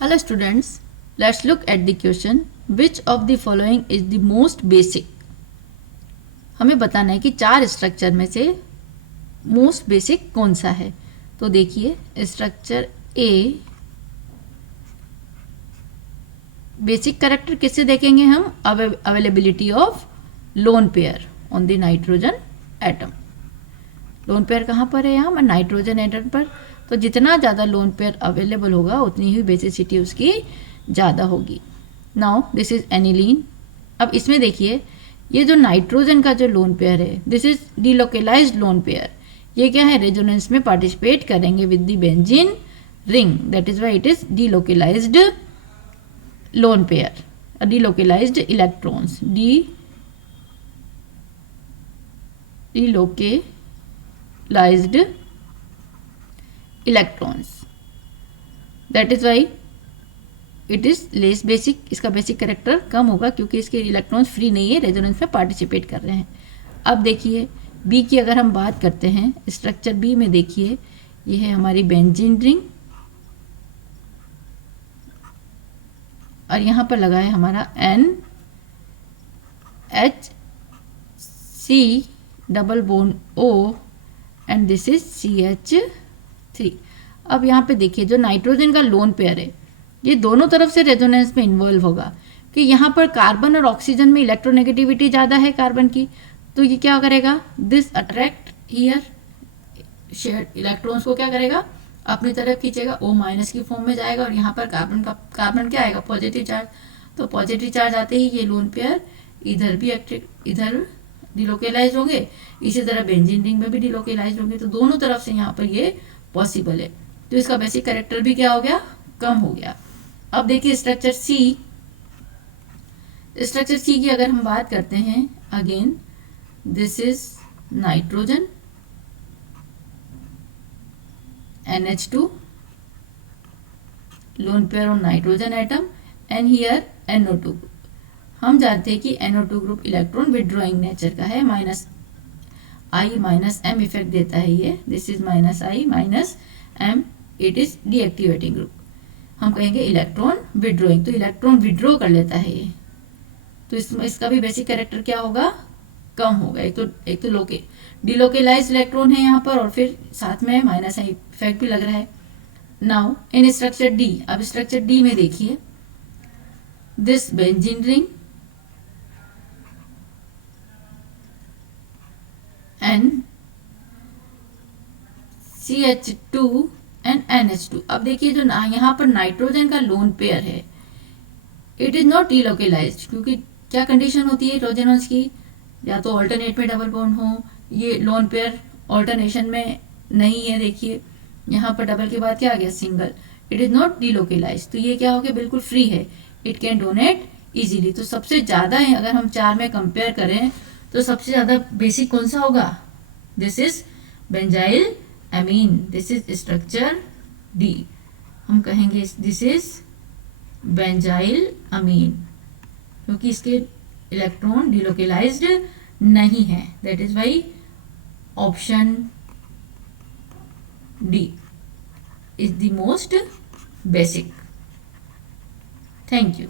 Hello students, let's look at the question which of the following is the most basic। हमें बताना है कि चार स्ट्रक्चर में से मोस्ट बेसिक कौन सा है। तो देखिए स्ट्रक्चर ए बेसिक कैरेक्टर किससे देखेंगे हम, availability of lone pair on the nitrogen atom. Lone pair कहाँ पर है, यहाँ नाइट्रोजन एटम पर। तो जितना ज़्यादा लोन पेयर अवेलेबल होगा उतनी ही बेसिसिटी उसकी ज़्यादा होगी। Now this is aniline. अब इसमें देखिए ये जो नाइट्रोजन का जो लोन पेयर है this is delocalised lone pair. ये क्या है, रेजोनेंस में पार्टिसिपेट करेंगे with the benzene ring, that is why it is delocalised lone pair. Delocalised electrons, delocalised electrons, that is why it is less basic. इसका basic character कम होगा क्योंकि इसके इलेक्ट्रॉन्स फ्री नहीं है, रेजोनेंस में पार्टिसिपेट कर रहे हैं। अब देखिए बी की अगर हम बात करते हैं, स्ट्रक्चर बी में देखिए ये है हमारी बेंजीन रिंग और यहाँ पर लगा है हमारा NH double bond O and this is CH3। अब यहाँ पे देखिए जो नाइट्रोजन का लोन पेयर है ये दोनों तरफ से रेजोनेंस में इन्वॉल्व होगा कि यहाँ पर कार्बन और ऑक्सीजन में इलेक्ट्रोनेगेटिविटी ज़्यादा है कार्बन की, तो ये क्या करेगा, this attract here share electrons को क्या करेगा, अपनी तरफ खींचेगा, O माइनस की फॉर्म में जाएगा और यहाँ पर कार्बन क्या आएगा, पॉजिटिव चार्ज। तो पॉजिटिव चार्ज आते ही ये लोन पेयर इधर भी इधर डिलोकेलाइज होंगे, इसी तरह बेंजीन रिंग में भी डिलोकेलाइज होंगे। तो दोनों तरफ से यहाँ पर ये पॉसिबल है। तो इसका बेसिक कैरेक्टर भी क्या हो गया, कम हो गया। अब देखिए स्ट्रक्चर सी की अगर हम बात करते हैं, again this is nitrogen NH2 lone pair on nitrogen atom and here NO2। हम जानते हैं कि NO2 group electron withdrawing nature का है, -I -M इफेक्ट देता है ये, this is -I -M, it is deactivating group. हम कहेंगे इलेक्ट्रॉन विड्रॉइंग, तो इलेक्ट्रॉन विड्रॉ कर लेता है ये, तो इसका भी बेसिक कैरेक्टर क्या होगा, कम होगा। एक तो डिलोकेलाइज इलेक्ट्रॉन है यहाँ पर और फिर साथ में -I इफेक्ट भी लग रहा है। नाउ इन स्ट्रक्चर डी, अब स्ट्रक्चर डी में देखिए this benzene ring and CH2 and NH2। अब देखिए जो यहाँ पर नाइट्रोजन का लोन पेयर है इट इज नॉट डिलोकेलाइज्ड, क्योंकि क्या कंडीशन होती है रेजोनेंस की, या तो ऑल्टरनेट में डबल बॉन्ड हो, ये लोन पेयर ऑल्टरनेशन में नहीं है। देखिए यहाँ पर डबल के बाद क्या आ गया, सिंगल, इट इज नॉट डिलोकेलाइज्ड। तो ये क्या हो गया, बिल्कुल फ्री है, इट कैन डोनेट इजीली। तो सबसे ज़्यादा है अगर हम चार में कंपेयर करें तो सबसे ज़्यादा बेसिक कौन सा होगा, this is benzyl amine, this is structure D. हम कहेंगे दिस इज बेंजाइल अमीन क्योंकि इसके इलेक्ट्रॉन डिलोकेलाइज्ड नहीं है, that is why option D is the most basic. Thank you.